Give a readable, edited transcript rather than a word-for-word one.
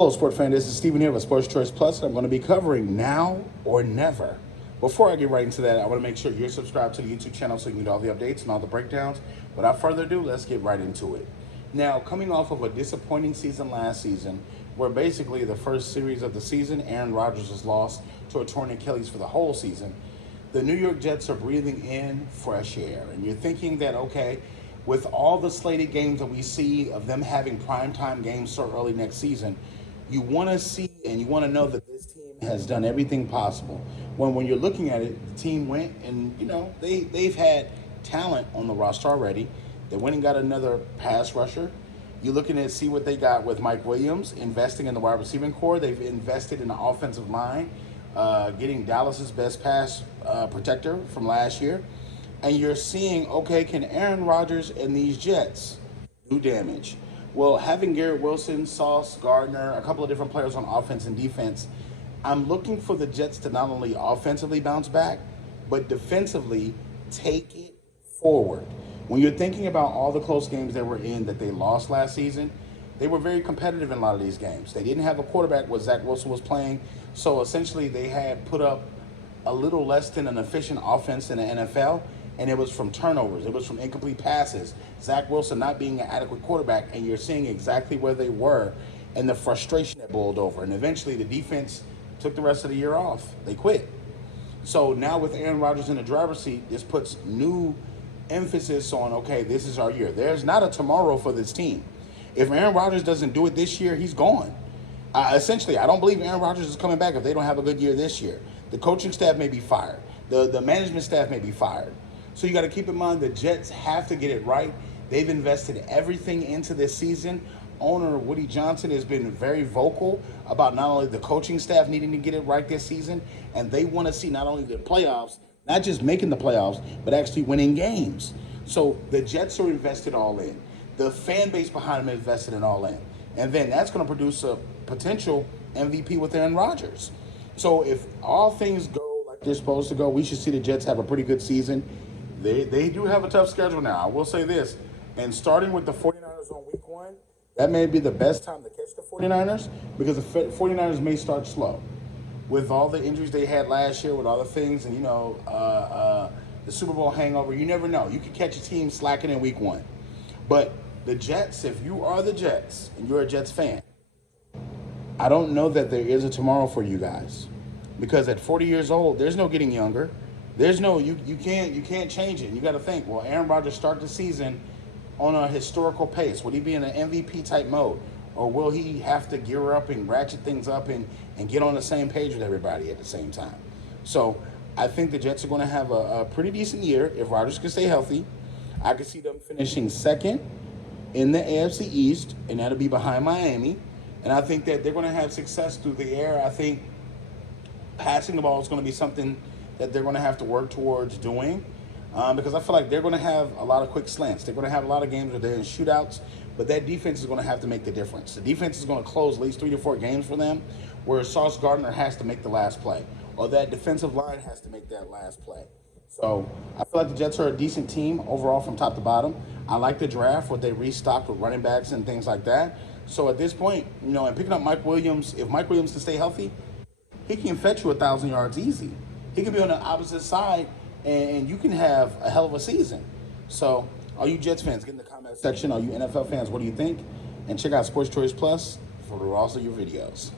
Hello, sport fan. This is Steven here with Sports Choice Plus, and I'm going to be covering now or never. Before I get right into that, I want to make sure you're subscribed to the YouTube channel so you can get all the updates and all the breakdowns. Without further ado, let's get right into it. Now, coming off of a disappointing season last season, where basically the first series of the season, Aaron Rodgers was lost to a torn Achilles for the whole season, the New York Jets are breathing in fresh air. And you're thinking that, okay, with all the slated games that we see of them having primetime games so early next season, you want to see and you want to know that this team has done everything possible. When you're looking at it, the team went and they've had talent on the roster already. They went and got another pass rusher. You're looking at see what they got with Mike Williams investing in the wide receiving core. They've invested in the offensive line, getting Dallas's best pass protector from last year. And you're seeing, okay, can Aaron Rodgers and these Jets do damage? Well, having Garrett Wilson, Sauce Gardner, a couple of different players on offense and defense, I'm looking for the Jets to not only offensively bounce back, but defensively take it forward. When you're thinking about all the close games they were in that they lost last season, they were very competitive in a lot of these games. They didn't have a quarterback when Zach Wilson was playing, so essentially they had put up a little less than an efficient offense in the NFL, and it was from turnovers. It was from incomplete passes. Zach Wilson not being an adequate quarterback, and you're seeing exactly where they were and the frustration that boiled over. And eventually the defense took the rest of the year off. They quit. So now with Aaron Rodgers in the driver's seat, this puts new emphasis on, okay, this is our year. There's not a tomorrow for this team. If Aaron Rodgers doesn't do it this year, he's gone. Essentially, I don't believe Aaron Rodgers is coming back if they don't have a good year this year. The coaching staff may be fired. The management staff may be fired. So you got to keep in mind the Jets have to get it right. They've invested everything into this season. Owner Woody Johnson has been very vocal about not only the coaching staff needing to get it right this season, and they want to see not only the playoffs, not just making the playoffs, but actually winning games. So the Jets are invested all in. The fan base behind them invested in all in. And then that's going to produce a potential MVP with Aaron Rodgers. So if all things go like they're supposed to go, we should see the Jets have a pretty good season. They do have a tough schedule now. I will say this. And starting with the 49ers on week 1, that may be the best time to catch the 49ers because the 49ers may start slow. With all the injuries they had last year, with all the things, and the Super Bowl hangover, you never know. You could catch a team slacking in week 1. But the Jets, if you are the Jets and you're a Jets fan, I don't know that there is a tomorrow for you guys. Because at 40 years old, there's no getting younger. There's no you can't change it. You got to think, well, Aaron Rodgers start the season on a historical pace. Will he be in an MVP type mode, or will he have to gear up and ratchet things up and get on the same page with everybody at the same time? So I think the Jets are going to have a pretty decent year if Rodgers can stay healthy. I could see them finishing second in the AFC East, and that'll be behind Miami. And I think that they're going to have success through the air. I think passing the ball is going to be something that they're going to have to work towards doing because I feel like they're going to have a lot of quick slants. They're going to have a lot of games where they're in shootouts, but that defense is going to have to make the difference. The defense is going to close at least 3 to 4 games for them where Sauce Gardner has to make the last play or that defensive line has to make that last play. So I feel like the Jets are a decent team overall from top to bottom. I like the draft where they restocked with running backs and things like that. So at this point, and picking up Mike Williams, if Mike Williams can stay healthy, he can fetch you 1,000 yards easy. He can be on the opposite side, and you can have a hell of a season. So, all you Jets fans, get in the comment section. All you NFL fans, what do you think? And check out Sports Choice Plus for the rest of your videos.